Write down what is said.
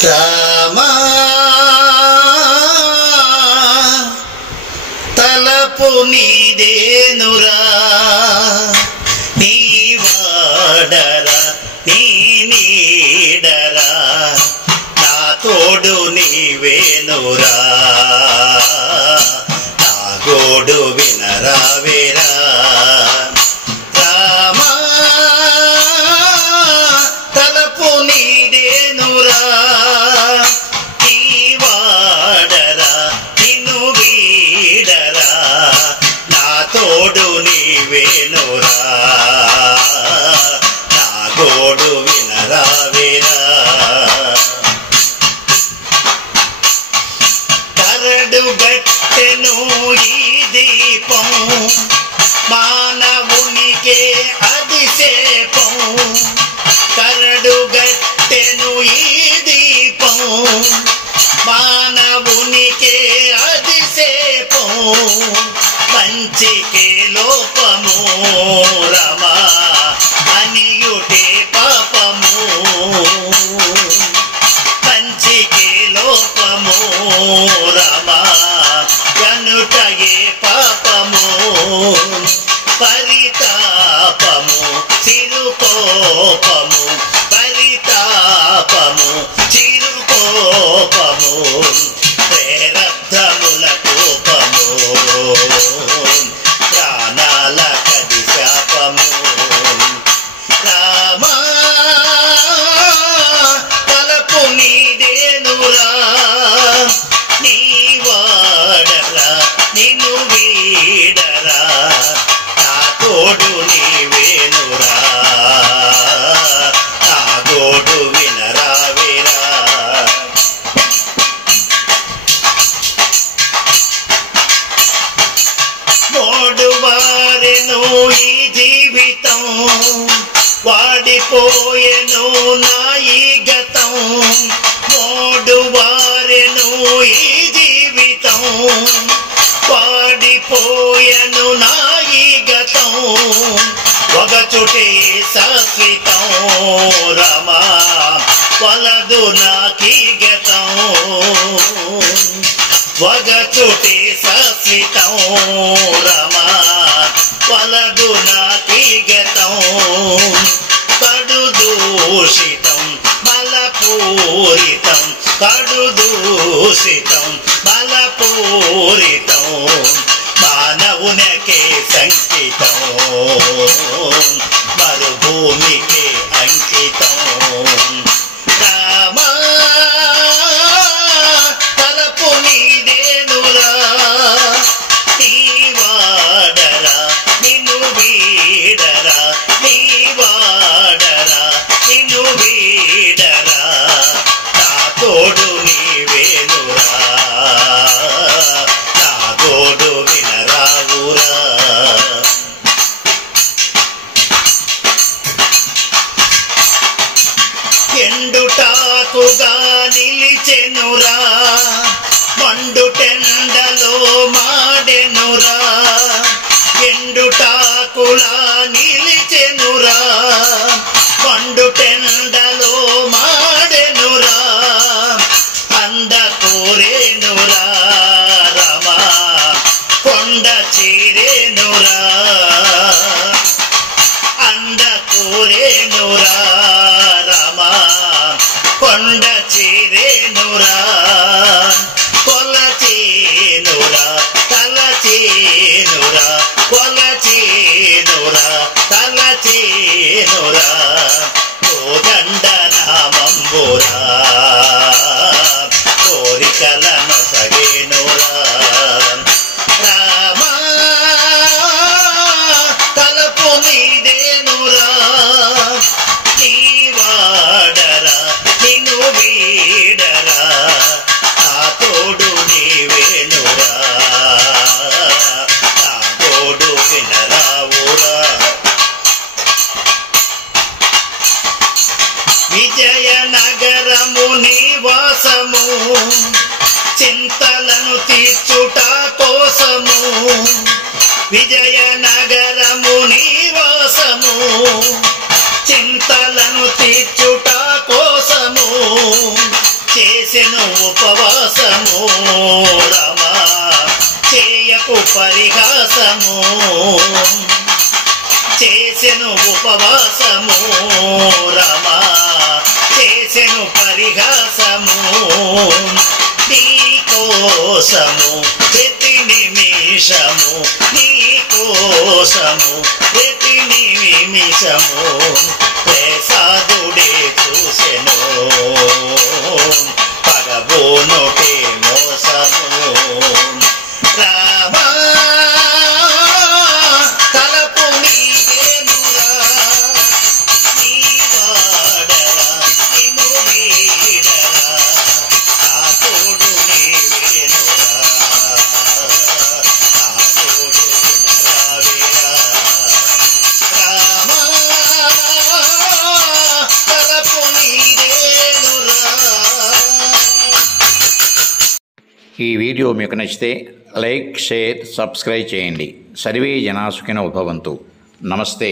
రామా తలపు నీదేనురా నీ వాడరా నీ నీడరా నా తోడు నీవేనురా నా గోడు వినరావేరా రామా తలపు నీదేనురా నీ వాడరా నిన్ను వీడరా నా తోడు నీవేనురా నా గోడు వినరావేరా కరడు గట్టెను ఈ దీపం మానవునికే అతిశేపం కరడు గట్టెను ఈ దీపం మానవునికే అతిశేపం మంచికే లోపము రమా అనియుటే పాపము మంచికే లోపము రమా అనుటయే పాపము పరితాపము చిరుకోపము పరితాపము చిరుకోపము ప్రేరబ్ధముల కోపము ప్రాణాల కది శాపము రామా తలపు నీదేనురా నీ వాడరా నిన్ను వీడరా నా తోడు నీవేనురా నా గోడు వినరావేరా మోడు వారెను ఈ జీవితం వాడిపోయెను నా ఈ గతం మోడు వారెను ఈ జీవితం వాడిపోయెను నా ఈ గతం ఒకచుటే శాశ్వతం రమా వలదు నాకీ గతం ఒకచుటే శాశ్వతం రమా వలదు నాకీ గతం కడు దూషితం బలపూరితం కడు దూషితం బలపూరితం మానవునికే సంకితం మరుభూమికే అంకితం రామా తలపు నీదేనురా నీ వాడరా నిన్ను వీడరా నీ వాడరా నిన్ను వీడరా నా తోడు నీవేనురా నా గోడు వినరావురా ఎండుటాకుగా నిలిచెనురా మండుటెండలో మాడెనురా ఎండుటాకులా నిలిచెనురా మండుటెండలో మాడెనురా అంద కోరేనురా రమా కొండ చీరేనురా అంద కోరేనురా రమా కొండ చీరేనురా కొలచేనురా తలచేనురా కొలచేనురా తలచేనురా కోదండ నామంబురా కోరికల నొసగేనురా రామా తలపు నీదేనురా నీ వాడరా నిన్ను వీడరా నా తోడు నీవేనురా నా తోడు వినరావురా విజయనగరము నివాసము చింతలను తీర్చుట కోసము విజయనగరము నివాసము చింతలను తీర్చుట కోసము చేసెను ఉపవాసము రామా చేయకు పరిహాసము చేసెను ఉపవాసము రామా చేసెను పరిహాసము నీ కోసము ప్రతి నిమిషము నీ కోసము ప్రతి నిమిషము ప్రసాదుడే చూసెను పగబోనుటే మోసము రామా తలపు నీవేనురా నీ వాడరా నిన్ను వీడరా ఆ తోడు నీవేనురా ఆ తోడు వినరావేరా రామా తలపు నీవేనురా. ఈ వీడియో మీకు నచ్చితే లైక్, షేర్, సబ్స్క్రైబ్ చేయండి. సర్వే జనా సుఖినో భవంతు. నమస్తే.